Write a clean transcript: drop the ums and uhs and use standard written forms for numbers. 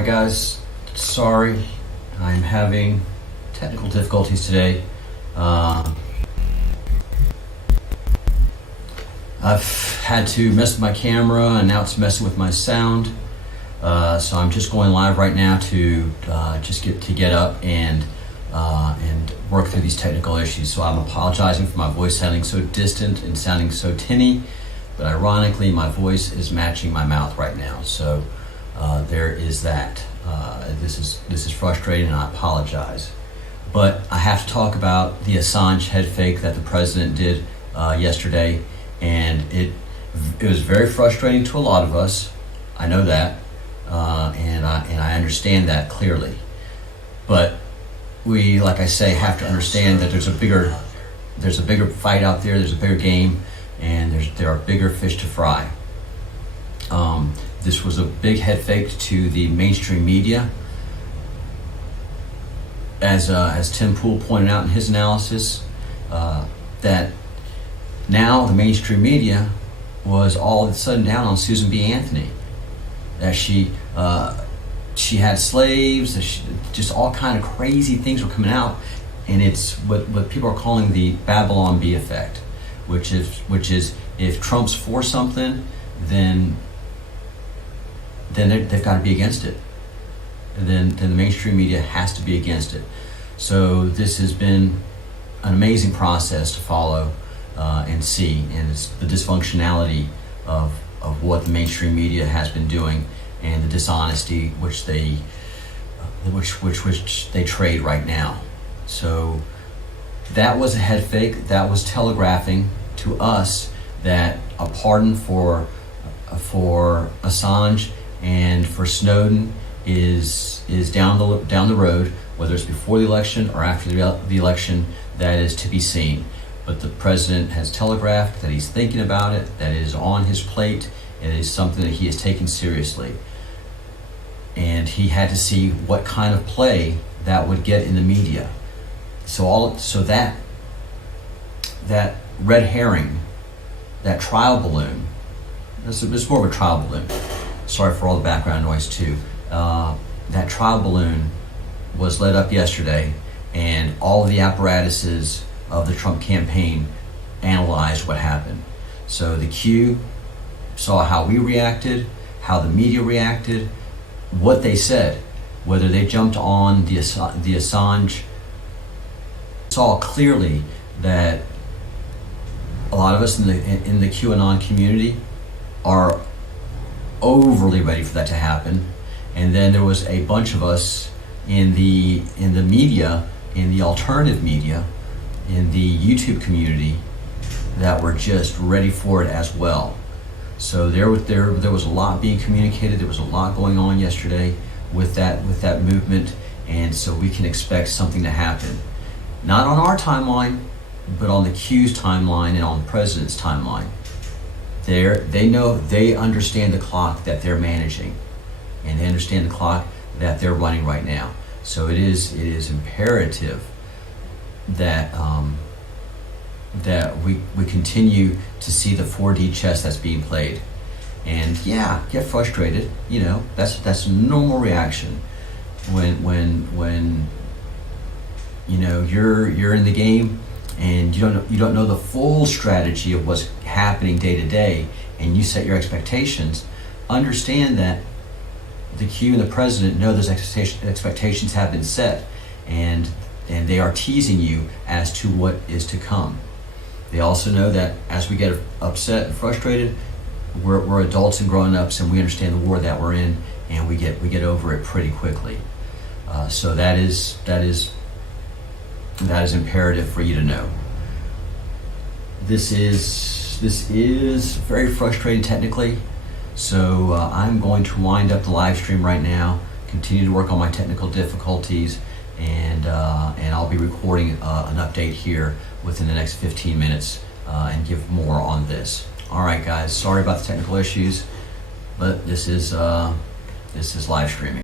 Alright guys, sorry, I'm having technical difficulties today. I've had to mess with my camera and now it's messing with my sound. So I'm just going live right now to just get up and work through these technical issues. So I'm apologizing for my voice sounding so distant and sounding so tinny, but ironically my voice is matching my mouth right now. So there is that. This is frustrating and I apologize. But I have to talk about the Assange head fake that the president did yesterday, and it was very frustrating to a lot of us. I know that, and I understand that clearly. But we, like I say, have to understand that there's a bigger fight out there. There's a bigger game, and there are bigger fish to fry. This was a big head fake to the mainstream media. As Tim Pool pointed out in his analysis, that now the mainstream media was all of a sudden down on Susan B. Anthony. That she had slaves, that just all kind of crazy things were coming out, and it's what people are calling the Babylon Bee effect, which is if Trump's for something, then they've got to be against it. And then the mainstream media has to be against it. So this has been an amazing process to follow and see, and it's the dysfunctionality of what the mainstream media has been doing and the dishonesty which they trade right now. So that was a head fake. That was telegraphing to us that a pardon for Assange and for Snowden is down the road, whether it's before the election or after the election. That is to be seen. But the president has telegraphed that he's thinking about it, that it is on his plate, it is something that he is taking seriously. And he had to see what kind of play that would get in the media. So that red herring, that trial balloon, it's more of a trial balloon. Sorry for all the background noise too. That trial balloon was lit up yesterday, and all of the apparatuses of the Trump campaign analyzed what happened. So the Q saw how we reacted, how the media reacted, what they said, whether they jumped on the Assange. Saw clearly that a lot of us in the QAnon community are overly ready for that to happen, and then there was a bunch of us in the media, in the alternative media, in the YouTube community that were just ready for it as well. So there was a lot being communicated. There was a lot going on yesterday with that movement, and so we can expect something to happen, not on our timeline, but on the Q's timeline and on the president's timeline. They understand the clock that they're managing, and they understand the clock that they're running right now. So it is imperative that we continue to see the 4D chess that's being played. And yeah, get frustrated. You know, that's a normal reaction when you know you're in the game and you don't know the full strategy of what's happening day to day, and you set your expectations. Understand that the Q and the president know those expectations have been set, and they are teasing you as to what is to come. They also know that as we get upset and frustrated, we're adults and grown-ups, and we understand the war that we're in, and we get over it pretty quickly. So that is imperative for you to know. This is very frustrating technically. So I'm going to wind up the live stream right now, continue to work on my technical difficulties, and I'll be recording an update here within the next 15 minutes and give more on this. All right, guys, sorry about the technical issues, but this is live streaming.